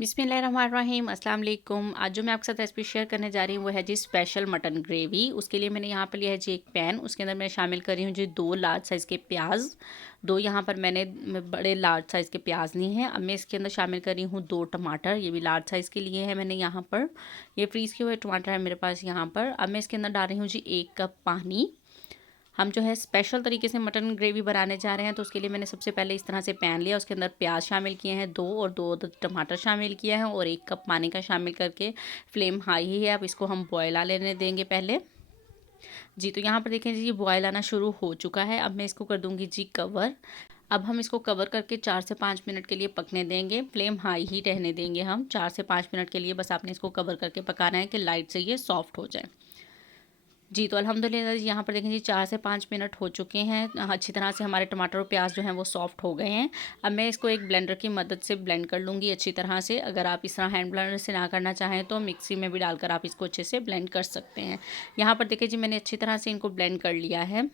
बिस्मिल्लाहिर्रहमानिर्रहीम अस्सलाम वालेकुम। आज जो मैं आपके साथ रेसिपी शेयर करने जा रही हूँ वो है जी स्पेशल मटन ग्रेवी। उसके लिए मैंने यहाँ पर लिया है जी एक पैन, उसके अंदर मैं शामिल कर रही हूँ जी 2 लार्ज साइज़ के प्याज। 2 यहाँ पर मैंने बड़े लार्ज साइज़ के प्याज लिए हैं। अब मैं इसके अंदर शामिल कर रही हूँ 2 टमाटर, ये भी लार्ज साइज़ के लिए हैं मैंने यहाँ पर। ये फ्रीज़ किए हुए टमाटर है मेरे पास यहाँ पर। अब मैं इसके अंदर डाल रही हूँ जी 1 कप पानी। हम जो है स्पेशल तरीके से मटन ग्रेवी बनाने जा रहे हैं, तो उसके लिए मैंने सबसे पहले इस तरह से पैन लिया, उसके अंदर प्याज शामिल किए हैं 2 और 2 टमाटर शामिल किया है और 1 कप पानी का शामिल करके फ्लेम हाई ही है। अब इसको हम बॉयल आ लेने देंगे पहले जी। तो यहाँ पर देखें जी, ये बॉयल आना शुरू हो चुका है। अब मैं इसको कर दूँगी जी कवर। अब हम इसको कवर करके 4 से 5 मिनट के लिए पकने देंगे। फ्लेम हाई ही रहने देंगे हम 4 से 5 मिनट के लिए। बस आपने इसको कवर करके पकाना है कि लाइट से ये सॉफ्ट हो जाए जी। तो अल्हम्दुलिल्लाह यहाँ पर देखें जी 4 से 5 मिनट हो चुके हैं। अच्छी तरह से हमारे टमाटर और प्याज जो हैं वो सॉफ्ट हो गए हैं। अब मैं इसको एक ब्लेंडर की मदद से ब्लेंड कर लूँगी अच्छी तरह से। अगर आप इस तरह हैंड ब्लेंडर से ना करना चाहें तो मिक्सी में भी डालकर आप इसको अच्छे से ब्लेंड कर सकते हैं। यहाँ पर देखिए जी, मैंने अच्छी तरह से इनको ब्लेंड कर लिया है।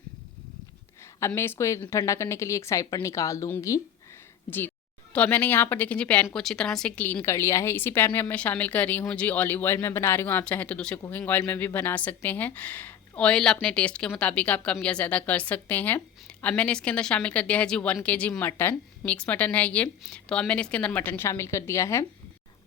अब मैं इसको ठंडा करने के लिए एक साइड पर निकाल दूँगी जी। तो अब मैंने यहाँ पर देखें जी पैन को अच्छी तरह से क्लीन कर लिया है। इसी पैन में अब मैं शामिल कर रही हूँ जी ऑलिव ऑयल में बना रही हूँ, आप चाहें तो दूसरे कुकिंग ऑयल में भी बना सकते हैं। ऑयल अपने टेस्ट के मुताबिक आप कम या ज़्यादा कर सकते हैं। अब मैंने इसके अंदर शामिल कर दिया है जी 1 kg मटन, मिक्स मटन है ये। तो अब मैंने इसके अंदर मटन शामिल कर दिया है।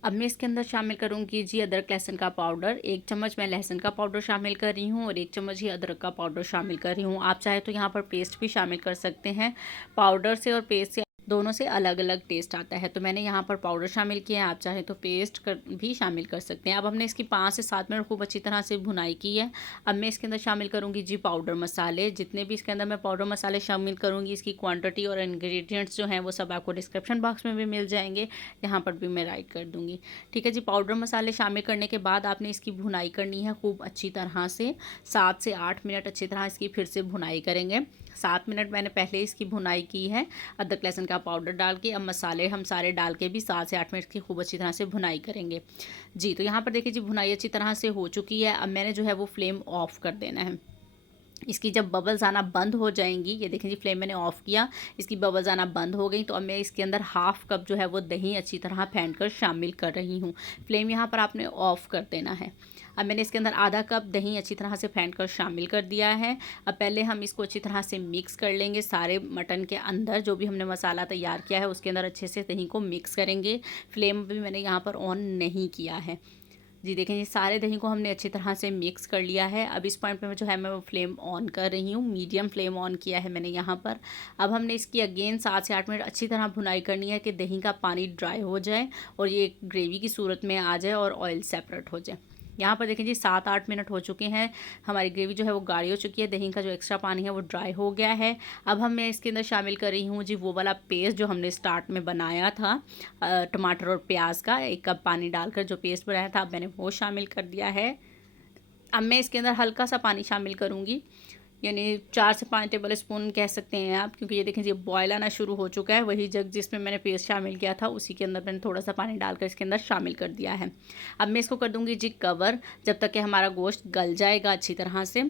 अब मैं इसके अंदर शामिल करूँगी जी अदरक लहसुन का पाउडर। 1 चम्मच मैं लहसुन का पाउडर शामिल कर रही हूँ और 1 चम्मच ही अदरक का पाउडर शामिल कर रही हूँ। आप चाहे तो यहाँ पर पेस्ट भी शामिल कर सकते हैं। पाउडर से और पेस्ट से दोनों से अलग अलग टेस्ट आता है, तो मैंने यहाँ पर पाउडर शामिल किया है। आप चाहे तो पेस्ट भी शामिल कर सकते हैं। अब हमने इसकी 5 से 7 मिनट खूब अच्छी तरह से भुनाई की है। अब मैं इसके अंदर शामिल करूँगी जी पाउडर मसाले। जितने भी इसके अंदर मैं पाउडर मसाले शामिल करूँगी, इसकी क्वांटिटी और इंग्रेडिएंट्स जो हैं वो सब आपको डिस्क्रिप्शन बॉक्स में भी मिल जाएंगे, यहाँ पर भी मैं राइट कर दूँगी। ठीक है जी। पाउडर मसाले शामिल करने के बाद आपने इसकी भुनाई करनी है खूब अच्छी तरह से। 7 से 8 मिनट अच्छी तरह इसकी फिर से भुनाई करेंगे। 7 मिनट मैंने पहले इसकी भुनाई की है अदरक लहसुन का पाउडर डाल के। अब मसाले हम सारे डाल के भी 7 से 8 मिनट की खूब अच्छी तरह से भुनाई करेंगे जी। तो यहाँ पर देखिए जी भुनाई अच्छी तरह से हो चुकी है। अब मैंने जो है वो फ्लेम ऑफ कर देना है। इसकी जब बबल्स आना बंद हो जाएंगी, ये देखें जी फ्लेम मैंने ऑफ़ किया, इसकी बबल्स आना बंद हो गई। तो अब मैं इसके अंदर हाफ़ कप जो है वो दही अच्छी तरह फेंट कर शामिल कर रही हूँ। फ्लेम यहाँ पर आपने ऑफ़ कर देना है। अब मैंने इसके अंदर आधा कप दही अच्छी तरह से फेंट कर शामिल कर दिया है। अब पहले हम इसको अच्छी तरह से मिक्स कर लेंगे। सारे मटन के अंदर जो भी हमने मसाला तैयार किया है उसके अंदर अच्छे से दही को मिक्स करेंगे। फ्लेम भी मैंने यहाँ पर ऑन नहीं किया है जी। देखें ये सारे दही को हमने अच्छी तरह से मिक्स कर लिया है। अब इस पॉइंट पे जो है मैं वो फ्लेम ऑन कर रही हूँ, मीडियम फ्लेम ऑन किया है मैंने यहाँ पर। अब हमने इसकी अगेन 7 से 8 मिनट अच्छी तरह भुनाई करनी है कि दही का पानी ड्राई हो जाए और ये ग्रेवी की सूरत में आ जाए और ऑयल सेपरेट हो जाए। यहाँ पर देखें जी 7-8 मिनट हो चुके हैं। हमारी ग्रेवी जो है वो गाढ़ी हो चुकी है, दही का जो एक्स्ट्रा पानी है वो ड्राई हो गया है। अब मैं इसके अंदर शामिल कर रही हूँ जी वो वाला पेस्ट जो हमने स्टार्ट में बनाया था टमाटर और प्याज का। 1 कप पानी डालकर जो पेस्ट बनाया था अब मैंने वो शामिल कर दिया है। अब मैं इसके अंदर हल्का सा पानी शामिल करूँगी, यानी 4 से 5 टेबल स्पून कह सकते हैं आप, क्योंकि ये देखें जी बॉयल आना शुरू हो चुका है। वही जग जिसमें मैंने पेस्ट शामिल किया था उसी के अंदर मैंने थोड़ा सा पानी डालकर इसके अंदर शामिल कर दिया है। अब मैं इसको कर दूंगी जी कवर, जब तक कि हमारा गोश्त गल जाएगा अच्छी तरह से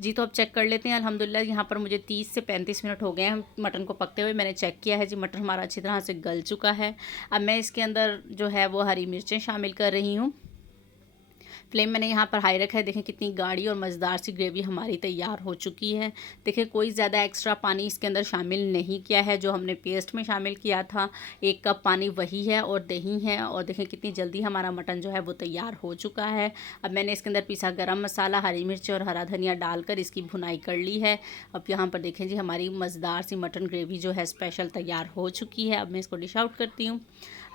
जी। तो अब चेक कर लेते हैं। अल्हम्दुलिल्लाह यहाँ पर मुझे 30 से 35 मिनट हो गए हैं मटन को पकते हुए। मैंने चेक किया है जी मटन हमारा अच्छी तरह से गल चुका है। अब मैं इसके अंदर जो है वो हरी मिर्चें शामिल कर रही हूँ। फ्लेम मैंने यहाँ पर हाई रखा है। देखें कितनी गाढ़ी और मज़ेदार सी ग्रेवी हमारी तैयार हो चुकी है। देखें कोई ज़्यादा एक्स्ट्रा पानी इसके अंदर शामिल नहीं किया है, जो हमने पेस्ट में शामिल किया था 1 कप पानी वही है और दही है। और देखें कितनी जल्दी हमारा मटन जो है वो तैयार हो चुका है। अब मैंने इसके अंदर पिसा गरम मसाला, हरी मिर्च और हरा धनिया डालकर इसकी भुनाई कर ली है। अब यहाँ पर देखें जी हमारी मज़ेदार सी मटन ग्रेवी जो है स्पेशल तैयार हो चुकी है। अब मैं इसको डिश आउट करती हूँ।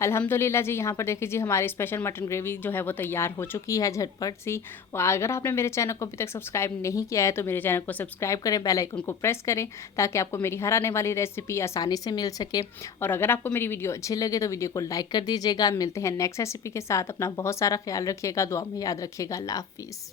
अल्हम्दुलिल्लाह जी यहाँ पर देखिए जी हमारी स्पेशल मटन ग्रेवी जो है वो तैयार हो चुकी है झटपट सी। और अगर आपने मेरे चैनल को अभी तक सब्सक्राइब नहीं किया है तो मेरे चैनल को सब्सक्राइब करें, बेल आइकन को प्रेस करें ताकि आपको मेरी हर आने वाली रेसिपी आसानी से मिल सके। और अगर आपको मेरी वीडियो अच्छी लगे तो वीडियो को लाइक कर दीजिएगा। मिलते हैं नेक्स्ट रेसिपी के साथ। अपना बहुत सारा ख्याल रखिएगा, दुआ में याद रखिएगा। अल्लाह हाफिज़।